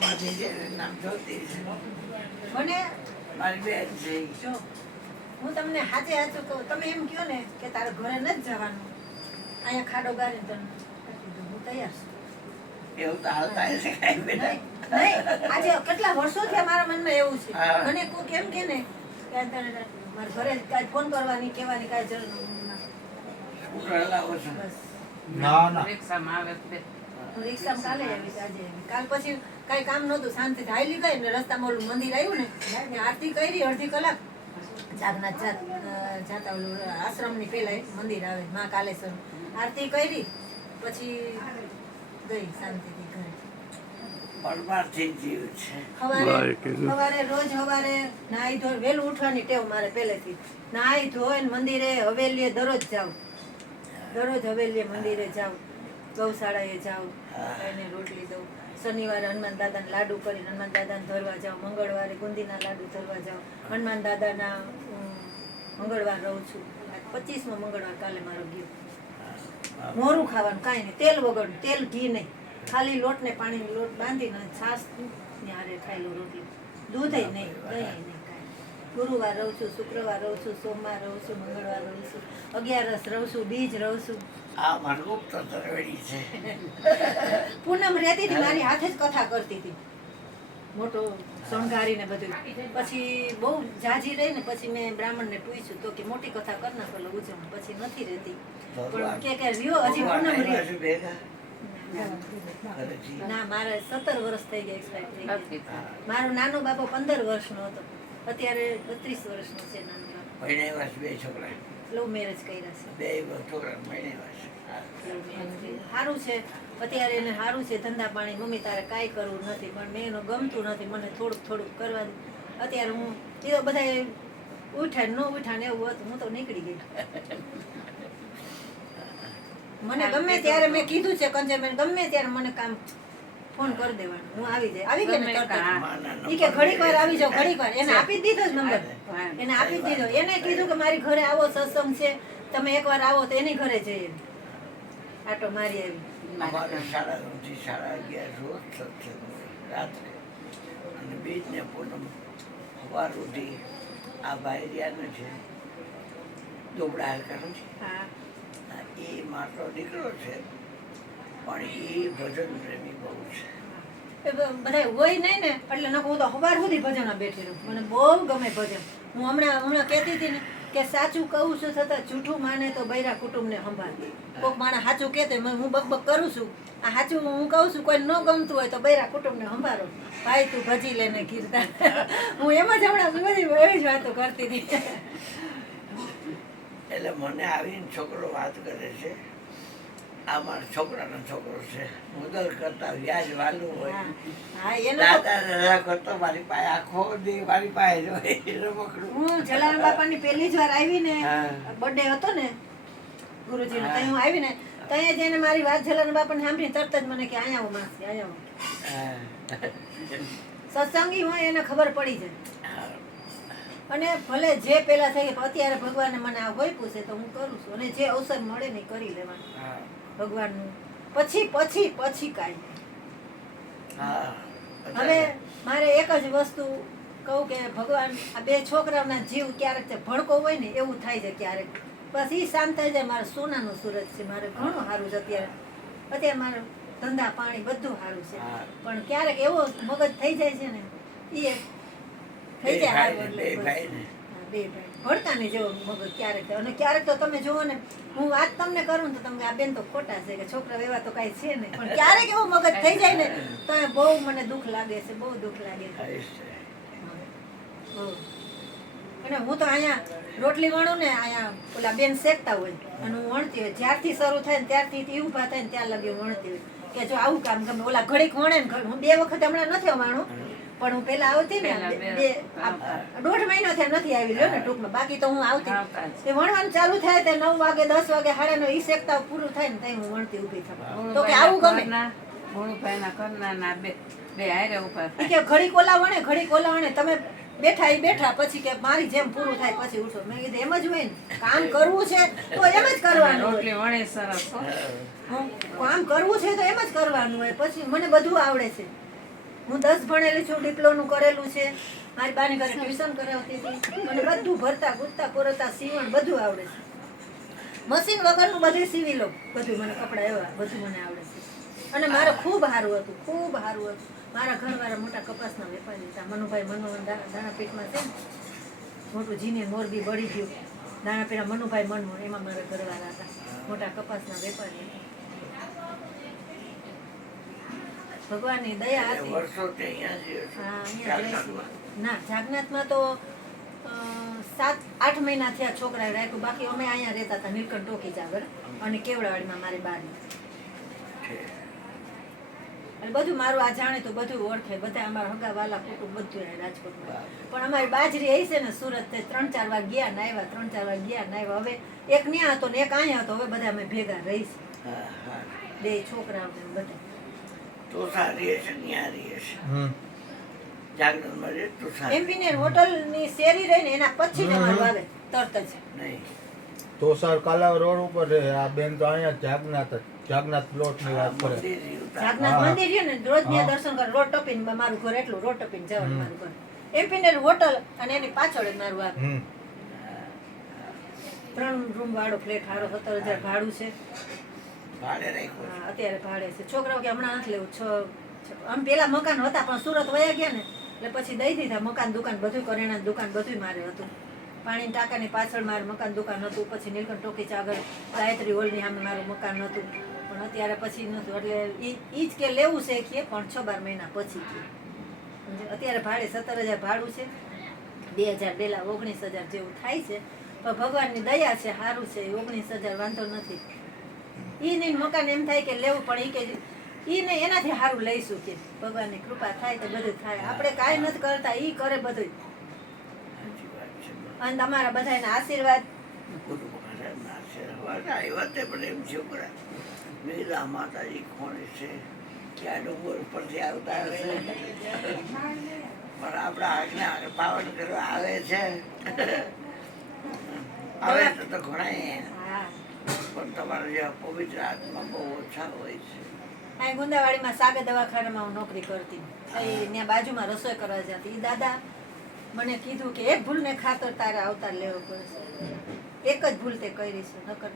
માંથી છે નામ જોતી છે મને મારી બેન છે જો હું તમને હાચે હાચું કહું, તમે એમ કહો ને કે તારે ઘરે નથી જવાનું, અહીંયા ખાડો ગારીને તને હું તૈયાર છું. એવું તો હાલતા હશે કાંઈ બેટા. નહીં, આજે કેટલા વર્ષોથી મારા મનમાં એવું છે. હા. મને કોઈ કેમ કે ને કે તને મારા ઘરે કાંઈ ફોન કરવાની કહેવાની કાંઈ જરૂર નથી. સ્કૂટર હલાવો છો બસ ના ના રિક્ષામાં આવે તે. હું રિક્ષામાં કાલે આવીશ, આજે આવી. કાલ પછી કાંઈ કામ નહોતું, શાંતિથી હાલી ગઈ ને રસ્તામાં ઓલું મંદિર આવ્યું ને ત્યાં આરતી કરી અડધી કલાક. જાગનાથ જાતા ઓલું આશ્રમની પેલા એક મંદિર આવે મહાકાલેશ્વર, આરતી કરી પછી ગઈ શાંતિથી ઘરે. પરમારથી જીવ છે સવારે રોજ સવારે નાહી ધોઈ વહેલું ઉઠવાની ટેવ મારે પહેલેથી. નાહી ધોઈને મંદિરે હવેલીએ દરરોજ જાઉં, દરરોજ હવેલીએ મંદિરે જાઉં, ગૌશાળાએ જાઉં, એને રોટલી દઉં. શનિવારે હનુમાન દાદાને લાડુ કરીને હનુમાન દાદાને ધરવા જાઉં, મંગળવારે ગુંદીના લાડુ ધરવા જાઉં, હનુમાન દાદાના મંગળવાર રહું છું. 25મો મંગળવાર કાલે મારો ગયો. મોરું ખાવાનું કાંઈ નહીં, તેલ વગરનું, તેલ ઘી નહીં, ખાલી લોટ ને પાણીનો લોટ બાંધીને છાશ ને હારે ખાયેલું રોટલી, દૂધ નહીં, દહીં નહીં કાંઈ. ગુરુવાર રહું છું, શુક્રવાર રહું છું, સોમવાર રહું છું, મંગળવાર રહું છું, 11 રહું છું, બીજ રહું છું. આ મારું ગુપ્ત તરવેડી છે. પૂનમ રહેતી હતી મારી હાથે જ કથા કરતી હતી, મોટો શણગારીને બધું. પછી બહુ જાજી રહી ને પછી મેં બ્રાહ્મણને પૂછ્યું તો કે મોટી કથા કરી નાખો એટલે ઉજવણી. પછી નથી રહેતી પણ કે રહ્યો હજી પૂનમ રહી. પાછું ભેગા ઘરેથી. ના મારે 17 વર્ષ થઈ ગયા એક્સપાયર થઈ ગયા. નથી. મારો નાનો બાપો 15 વર્ષનો હતો, અત્યારે 32 વર્ષનો છે નાનો બાપો. પરણ્યા છે બે છોકરા, લવ મેરેજ કર્યા છે. બે છોકરા પરણ્યા છે. સારું છે અત્યારે એને, સારું છે ધંધા પાણી. મમ્મી તારે કાંઈ કરવું નથી પણ મેં એનું ગમતું નથી, મને થોડુંક થોડુંક કરવાનું. અત્યારે હું એ તો બધા ઉઠાય ન ઉઠાય ને એવું હતું, હું તો નીકળી ગઈ. મને ગમે ત્યારે મેં કીધું છે કંચનબેન, ગમે ત્યારે મને કામ ફોન કરી દેવાનો, હું આવી જાય. આવી ગઈ ને તરત જ. ઈ કે ઘડીક વાર આવી જાવ, ઘડીક વાર. એને આપી જ દીધો જ નંબર, એને આપી જ દીધો. એને કીધું કે મારી ઘરે આવો, સત્સંગ છે, તમે એકવાર આવો તો એની ઘરે જઈએ. આટો મારી આવી. અમારે 9:30 થી 11:30 રોજ સત્સંગ હોય રાત્રે, અને બીજ ને પૂનમ સવાર સુધી. આ ભાઈ રહ્યા છે દોબડા હલકા છે, હા એ મારો દીકરો છે પણ એ ભજન પ્રેમી બહુ છે. એ બધા હોય નહીં ને એટલે ન કહું તો સવાર સુધી ભજનમાં બેઠી રહું. મને બહુ ગમે ભજન. હું હમણાં કહેતી હતી ને કે સાચું કહું છું છતાં જૂઠું માને તો બૈરા કુટુંબને સંભાળ. કોઈક માણસ સાચું કહેતો હું બકબક કરું છું, આ સાચું હું કહું છું, કોઈ ન ગમતું હોય તો બૈરા કુટુંબને સંભાળો. ભાઈ તું ભજી લેને કીર્તન. હું એમ જ હમણાં બધી એવી જ વાતો કરતી હતી. એટલે મને આવીને છોકરો વાત કરે છે, આ મારા છોકરાનો છોકરો છે, મુદલ કરતા વ્યાજ વાલું હોય, હા એનો દાદા દાદા કરતો મારી પાસે આખો દી મારી પાસે જ હોય રમકડું. હું જલારામ બાપાની પહેલી જ વાર આવી ને, હા. બર્થડે હતો ને ગુરુજીનો, ત્યાં હું આવી ને ત્યાં જઈને મારી વાત જલારામ બાપાને સાંભળી તરત જ મને કે અહીંયા આવો માસી, અહીંયા આવો. સત્સંગી હોય એને ખબર પડી જાય. અને ભલે જે પેલા થઈ ગયા, અત્યારે ભગવાને મને આ હોય પૂછે તો હું કરું છું, અને જે અવસર મળે ને એ કરી લેવાનું ભગવાનનું. પછી પછી પછી કાંઈ. હવે મારે એક જ વસ્તુ કહું કે ભગવાન આ બે છોકરાઓના જીવ ક્યારેક ભડકો હોય ને એવું થાય છે ક્યારેક, બસ એ શાંત થઈ જાય. મારે સોનાનું સુરત છે, મારે ઘણું સારું છે અત્યારે મારે ધંધા પાણી બધું સારું છે, પણ ક્યારેક એવો મગજ થઈ જાય છે ને એ થઈ જાય સારું. એટલે બે ભાઈ ભડકાની જેવો મગજ ક્યારેક. અને ક્યારેક તો તમે જુઓ ને, હું વાત તમને કરું તો તમે આ બેન તો ખોટા છે કે છોકરા એવા તો કાંઈ છે નહીં, પણ ક્યારેક એવો મગજ થઈ જાય ને તો બહુ મને દુઃખ લાગે છે, બહુ દુઃખ લાગે છે. બહુ. અને હું તો અહીંયા રોટલી વણું ને, અહીંયા ઓલા બેન શેકતા હોય અને હું વણતી હોય, જ્યારથી શરૂ થાય ને ત્યારથી એ ઊભા થાય ને ત્યાં લગી વણતી હોય કે જો આવું કામ ગમે. ઓલા ઘડીક વણે ને, હું 2 વખત હમણાં નથી વાણું પણ હું પેલા આવતી ને 1.5 મહિનો થયા નથી આવી લ્યો ને ટૂંકમાં, બાકી તો હું આવતી. તે વણવાનું ચાલુ થાય તે 9 વાગે 10 વાગે 9:30 ઈ શેકતા પૂરું થાય ને ત્યાં હું વણતી ઊભી થાઉં તો કે આવું ગમે. ગુણુભાઈના ઘરના બે હારે ઉભા ઈ કે ઘડીક ઓલા વણે તમે બેઠા ઈ બેઠા, પછી કે મારી જેમ પૂરું થાય પછી ઉઠો. મેં કીધું એમ જ હોય ને, કામ કરવું છે તો એમ જ કરવાનું. રોટલી વણે સરસ કામ કરવું છે તો એમ જ કરવાનું હોય. પછી મને બધું આવડે છે, હું 10 ભણેલી છું, ડિપ્લોનું કરેલું છે, મારી બાની ઘરે ટ્યુશન કરાવતી હતી, મને બધું ભરતા ગુરતા પુરતા સીવણ બધું આવડે છે. મશીન વગરનું બધું સીવી લઉં, બધું મને કપડાં એવા બધું મને આવડે છે. અને મારે ખૂબ સારું હતું, ખૂબ સારું હતું. મારા ઘરવાળા મોટા કપાસના વેપારી હતા, મનુભાઈ મનમોહન દાણાપીઠમાં છે ને, મોટું જીને મોરબી બળી ગયું, દાણાપીઠના મનુભાઈ મનમોહન, એમાં મારા ઘરવાળા હતા, મોટા કપાસના વેપારી હતા. ભગવાનની દયા હતી. વર્ષોથી અહીંયા જ રહ્યો છો? હા, અહીંયા જ રહીશું. જાગનાથમાં? ના, જાગનાથમાં તો 7-8 મહિના થયા છોકરાએ રાખ્યું, બાકી અમે અહીંયા રહેતા હતા નીલકંઠ ટોકીજ આગળ અને કેવડાવાડીમાં મારી બાની. છે. અને બધું મારું આ જાણે તો બધું ઓળખે, બધા અમારા હગા વાલા કુટુંબ બધું અહીં રાજકોટમાં. પણ અમારી બાજરી એ છે ને સુરત, 3-4 વાર ગયા ને આવ્યા, 3-4 વાર ગયા ને આવ્યા. હવે એક ન્યા હતો ને એક અહીંયા હતો, હવે બધા અમે ભેગા રહીશું, હા, હા. બે છોકરાઓ ને બધા. તો સારી હશે ને ત્યાં રહી હશે. જાગરણમાં રહે તો સારી. એમ્પિનિયર હોટલની શેરી રહી ને એના પછી જ અમારું આવે તરત જ. નહીં. તો સર કાલાવ રોડ ઉપર રહે આ બેન, તો અહીંયા જાગનાથ પ્લોટ ની વાત કરે. મંદિર રહ્યું ત્યાં. જાગનાથ હા. મંદિર રહ્યું ને, રોજ ત્યાં હા. દર્શન કરે, રોડ ટપીને મારું ઘર એટલું, રોડ ટપીને જવાનું મારું ઘર. એમ્પિનિયર હોટલ અને એની પાછળ જ મારું આવે. હમ 3 રૂમ વાળો ફ્લેટ, હારો 17,000 ભાડું છે. ભાડે રાખ્યું છે. હા, અત્યારે ભાડે છે. છોકરાઓ કે હમણાં નથી લેવું. આમ પેલા મકાન હતા પણ સુરત વયા ગયા ને એટલે પછી દઈ દીધા. મકાન દુકાન બધું, કરિયાણા દુકાન બધું મારે હતું. પાણીની ટાંકાની પાછળ મારું મકાન દુકાન હતું. પછી નીલકંઠ ટોકીજ આગળ ગાયત્રી હોલની સામે મારું મકાન હતું. પણ અત્યારે પછી નહોતું, એટલે ઈ જ કે લેવું છે કે પણ 6-12 મહિના પછી કે. અત્યારે ભાડે 17,000 ભાડું છે. 2,000 ડેલા 19,000 જેવું થાય છે. પણ ભગવાનની દયા છે, સારું છે. 19,000 વાંધો નથી. ઈ નહીં મકાન એમ થાય કે લેવું, પણ ઈ કે ઈ નહીં એનાથી સારું લઈશું કે ભગવાનની કૃપા થાય તો બધું થાય. આપણે કાંઈ નથી કરતા, ઈ કરે બધું. સાચી વાત છે. અને તમારા બધાના આશીર્વાદ. ગુરુ મહારાજના આશીર્વાદ આવ્યા તે પણ એમ છોકરા મેલા માતાજી કોણ છે કે આ ડુંગર ઉપરથી આવતા હશે પણ આપણા આજ્ઞા પાવન કરવા આવે છે. આવે તો ઘણા, હા, પણ તમારા જેવા પવિત્ર આત્મા બહુ ઓછા હોય છે. અહીં ગુંદાવાડીમાં સાગર દવાખાનામાં હું નોકરી કરતી. ત્યાં બાજુમાં રસોઈ કરવા જતી. ઈ દાદા મને કીધું કે એક ભૂલને ખાતર તારે અવતાર લેવો પડશે. એક જ ભૂલ તે કરી છે, નકર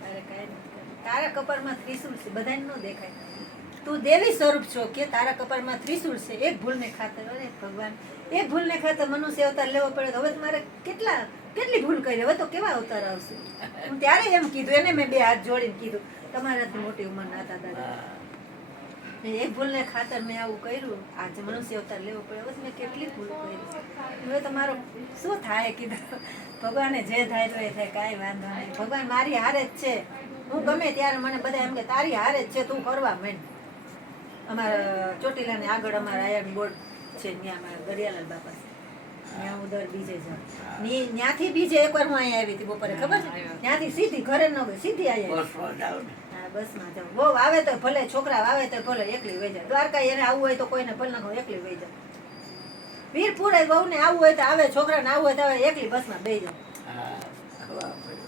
તારે કાંઈ નથી કરવું. તારા કપાળમાં ત્રિશુલ છે, બધાને ન દેખાય. તું દેવી સ્વરૂપ છો કે તારા કપાળમાં ત્રિશુલ છે. એક ભૂલને ખાતર, અરે ભગવાન, એક ભૂલને ખાતર મનુષ્ય અવતાર લેવો પડે. હવે મારે કેટલી ભૂલ કરી, હવે તો કેવા અવતાર આવશે. હું ત્યારે એમ કીધું એને, મેં 2 હાથ જોડીને કીધું તમારાથી મોટી ઉંમરના હતા દાદા. એક ભૂલને ખાતર મેં આવું કર્યું, આજે મનુષ્ય અવતાર લેવો પડે. હવે મેં કેટલી ભૂલ કરી, હવે તમારો શું થાય કીધું. ભગવાને જે થાય તો એ થાય, કાંઈ વાંધો નહીં. ભગવાન મારી હારે જ છે. હું ગમે ત્યારે મને બધા એમ કે તારી હારે જ છે, તું કરવા માંડ. અમારા ચોટીલાને આગળ અમારા આયર્ન બોર્ડ છે, ત્યાં અમારા ગરિયાલાલ બાપા છે, ત્યાં હું દર બીજે જાઉં. ત્યાંથી બીજે એકવાર હું અહીંયા આવી હતી બપોરે, ખબર છે? ત્યાંથી સીધી ઘરે ન ગઈ, સીધી અહીંયા. બસમાં જાઓ ને. હા, બસમાં જાઉં. બહુ આવે તો ભલે, છોકરા આવે તો ભલે, એકલી વહી જાય. દ્વારકા એને આવવું હોય તો કોઈને ભલે ન કહું, એકલી વહી જાય. વીરપુરે બહુને આવવું હોય તો આવે, છોકરાને આવવું હોય તો આવે, એકલી બસમાં બેસી જાય. હા, ખવા પડ્યું.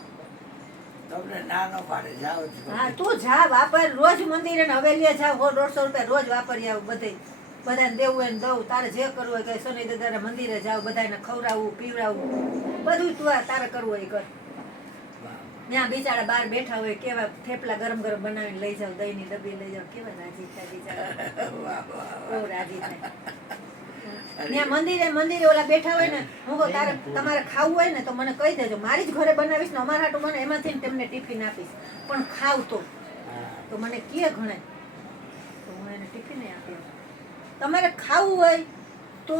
તમને ના ન પાડે, જાઓ જ. હા, તું જા વાપર, રોજ મંદિરે ને હવેલીએ જા, 100-150 રૂપિયા રોજ વાપરી આવું. બધાને દેવું હોય ને દઉં. તારે જે કરવું હોય કે શનિ દાદાના મંદિરે જાવ, બધાને ખવડાવવું પીવડાવવું બધું તું તારે કરવું હોય કર. ત્યાં બિચારા બહાર બેઠા હોય, કેવા થેપલા ગરમ ગરમ બનાવીને લઈ જાવ, દહીંની ડબ્બી લઈ જાવ, કેવા રાજી થાય બિચારા. વાહ, વાહ, બહુ રાજી થાય. ત્યાં મંદિરે ઓલા બેઠા હોય ને, હું કહું તારે તમારે ખાવું હોય ને તો મને કહી દેજો, મારી જ ઘરે બનાવીશ ને અમારા હાટું મને એમાંથી ને તમને ટિફિન આપીશ, પણ ખાવ તો મને કે ગણાય તો હું એને ટિફિન આપી આપું. તમારે ખાવું હોય તો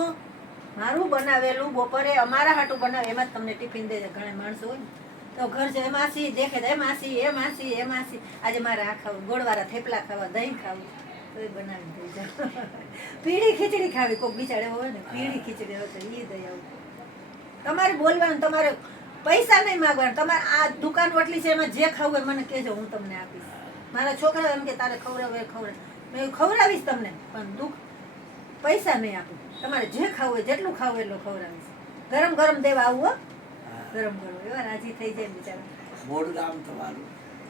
મારું બનાવેલું બપોરે અમારા હાટું બનાવે એમાં જ તમને ટિફિન દે. ઘણા માણસો હોય ને તો ઘર છે એમાંથી દેખે એમાંથી આજે મારે આ ખાવું, ગોળવાળા થેપલા ખાવા, દહીં ખાવું, તો એ બનાવીને થઈ જાય. પીળી ખીચડી ખાવી, કોઈક બિચારે હોય ને પીળી ખીચડી હોય તો એ દઈ આવું. તમારે બોલવાનું, તમારે પૈસા નહીં માગવાના. તમારે આ દુકાન વટલી છે એમાં જે ખાવું હોય મને કહેજો, હું તમને આપીશ. મારા છોકરા એમ કે તારે ખવડાવે મેં ખવડાવીશ તમને, પણ દુઃખ પૈસા નહીં આપું. તમારે જે ખાવું હોય જેટલું ખાવું એટલું ખવડાવીશ. ગરમ ગરમ દેવા આવું હો, ગરમ ગરમ. એવા રાજી થઈ જાય બિચારા. મોડ ગામ તમારું?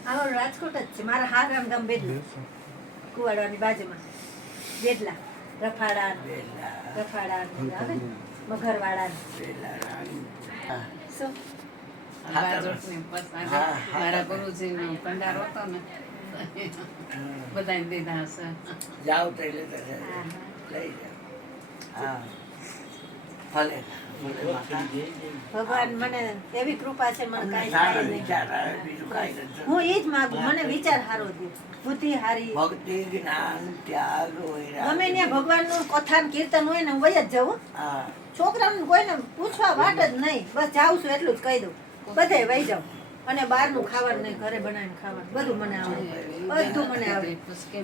અમારું રાજકોટ જ છે. મારા હારામ ગામ બેડલા, કુવાડાની બાજુમાં બેડલા. રફાડા વેલા રફાડા ને આવે ને, મગરવાડા ને. વેલા રાણી. હા. શું બાજોટની પસાડી. હા, હા. મારા ગુરુજીનો ભંડારો હતો ને બધાને દીધા હશે. જાઓ તો લેતા જજો. હા, લઈ જાઓ. હા ભલે ભલે માતા. ભગવાન મને એવી કૃપા છે, મને અમને કાંઈ સારા થાય નહીં. વિચાર આવે, બીજું કાંઈ નથી. હું ઈ જ માગું, મને વિચાર સારો દે, બુદ્ધિ હારી. ભક્તિ જ્ઞાન ત્યાગ વૈરાગ્ય. ગમે ત્યાં ભગવાનનું કથા ને કીર્તન હોય ને હું વહી જ જાઉં. હા છોકરાઓને કોઈને પૂછવા વાટ જ નહીં, બસ જાઉં છું એટલું જ કહી દઉં, બધે વહી જાઉં. અને બહારનું ખાવાનું નહીં, ઘરે બનાવીને ખાવાનું બધું મને આવડે, બધું મને આવડે.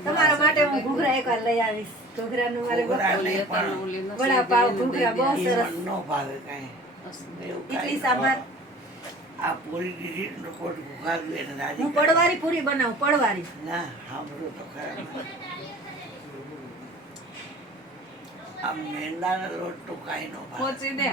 તમારા માટે હું ઘૂઘરા એકવાર લઈ આવીશ. ઘૂઘરાનું મારે ઘૂઘરા બહુ- નહીં પણ વડાપાવ, ઘૂઘરા બહુ ઈ સરસ. મને ન ભાવે કાંઈ. એવું ઇડલી કાંઈ સાંભાર. આ પૂરી દીધી ને લોકોને ભૂખાડું એને રાજી હું કરે. પડવારી પૂરી બનાવું, પડવારી. ના સાંભળો તો ખરા. આ મેંદાના લોટનું કાંઈ ન ભાવે પહોંચી દે.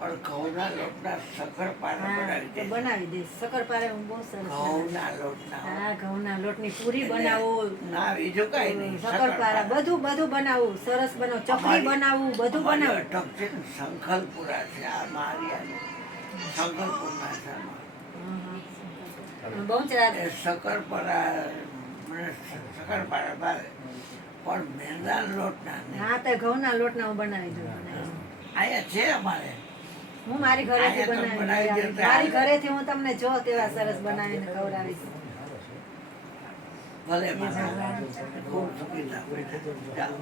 પણ ઘઉંના લોટના શક્કરપારા હા, બનાવી તો દે. બનાવી દઈશ. શક્કરપારા હું બહુ સરસ બનાવું. ઘઉંના લોટના હા, ઘઉંના લોટની પૂરી બનાવું, ના બીજું કાંઈ નહીં. શક્કરપારા બધું બધું બનાવું, સરસ બનાવું, ચપડી બનાવું, બધું અમારી બનાવું. અટક છે ને સંખલપુરા છે. આ મારિયાનું સંખલપુરના છે આમાં. બહુ ચરા એ શક્કરપારા મને શક્કરપારા ભાવે પણ મેંદાના લોટના નહીં. હા, તો ઘઉંના લોટના હું બનાવી દઉં. અહીંયા છે અમારે. હું મારી ઘરેથી અહીંયા તો બનાવી બનાવી લઈ દે આવીશ. તો મારી હાલે. ઘરેથી હું તમને જો તેવા સરસ બનાવીને ખવડાવીશ. ભલે માતા ખૂબ સુખી થાવ. જાઓ.